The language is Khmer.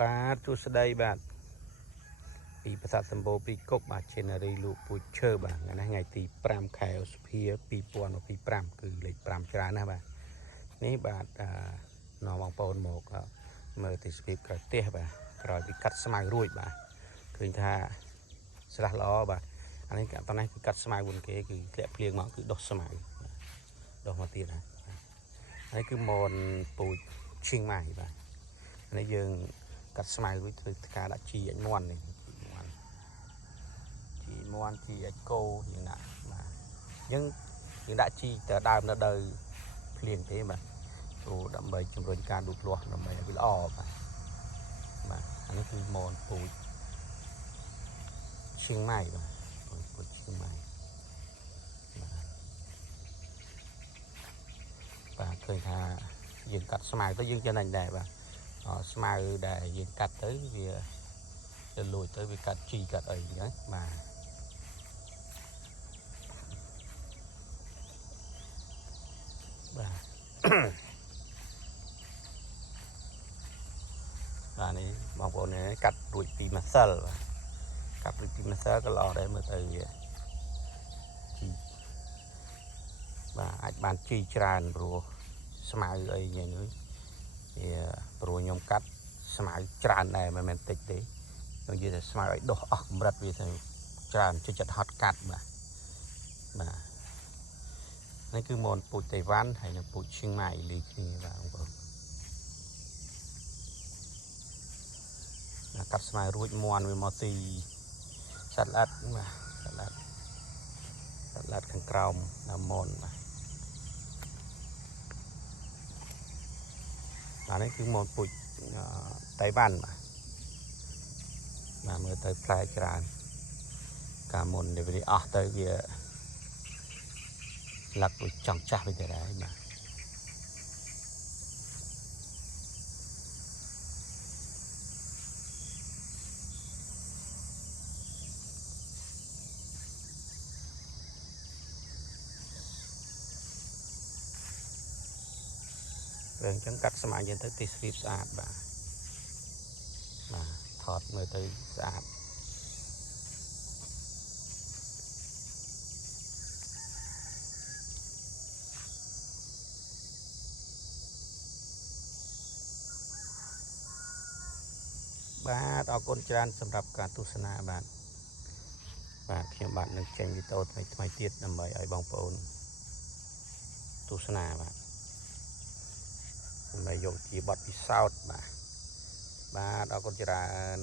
បាទទស្សដីបាទពីប្រាសាទសម្បូរពីគុកបាទជានារីលោកពូឈើបាទថ្ងៃទី5ខែឧសភា2025គឺលេខ5ច្រើនណាស់បាទនេះបាទនាំបងប្អូនមកមើលទេសភាពក្រៅផ្ទះបាទក្រោយពីកាត់ស្មៅរួចបាទឃើញថាស្រះល្អបាទអានេះតនេះគឺកាត់ស្មៅមុនគេគឺធ្លាក់ភ្លៀងមកគឺដុះស្មៅដុះមកទៀតណានេះគឺមនពូជឈៀងម៉ៃបាទនេះយើងកាត់ស្មៅរួចធ្វើការដាក់ជីអាចមន់នេះជីមន់ជីអាចគោយើងដាក់បាទយើងដាក់ជីទៅដើមនៅដើភ្លៀងទេបាទព្រោះដើម្បីជំរុញការលូតលាស់ដើម្បីឲ្យវាល្អបាទអានេះគឺមនពូជឈៀងម៉ៃបាទពូជឈៀងម៉ៃបាទឃើញថាយើងកាត់ស្មៅទៅយើងចំណេញដែរបាទស្មៅដែលយើងកាត់ទៅវាលួចទៅវាកាត់ជីកាត់អីអញ្ចឹងបាទបាទនេះបងប្អូននេះកាត់រួចពីម្សិលបាទកាត់រួចពីម្សិលក៏ល្អដែរមើលទៅវាជីបាទអាចបានជីច្រើនព្រោះស្មៅអីយ៉ាងនេះវាព្រោះខ្ញុំកាត់ស្មៅច្រើនដែរមិនមែនតិចទេខ្ញុំនិយាយថាស្មៅឲ្យដុះអស់កម្រិតវាទៅច្រើនចិត្តហត់កាត់បាទនេះគឺមនពូជតៃវ៉ាន់ហើយនិងពូជឈៀងម៉ៃលីគ្នាបាទបងប្អូនកាត់ស្មៅរួចមន់វាមកទីសត្វល្អិតបាទសត្វល្អិតខាងក្រោមដើមមនបាទនេះគឺមនពូជតៃវ៉ាន់បាទមើលទៅផ្លែច្រើនការមុនវាអស់ទៅវាលឹកដូចចង់ចាស់វិញទៅដែរបាទអញ្ចឹងកាត់ស្មៅយើងទៅទីស្រីបស្អាតបាទថតមើលទៅស្អាតបាទអរគុណច្រើនសម្រាប់ការទស្សនាបាទខ្ញុំបាទនឹងចេញវីដេអូថ្មីទៀតដើម្បីឲ្យបងប្អូនទស្សនាបាទដើម្បីយកជាបទពិសោធន៍បាទអរគុណច្រើន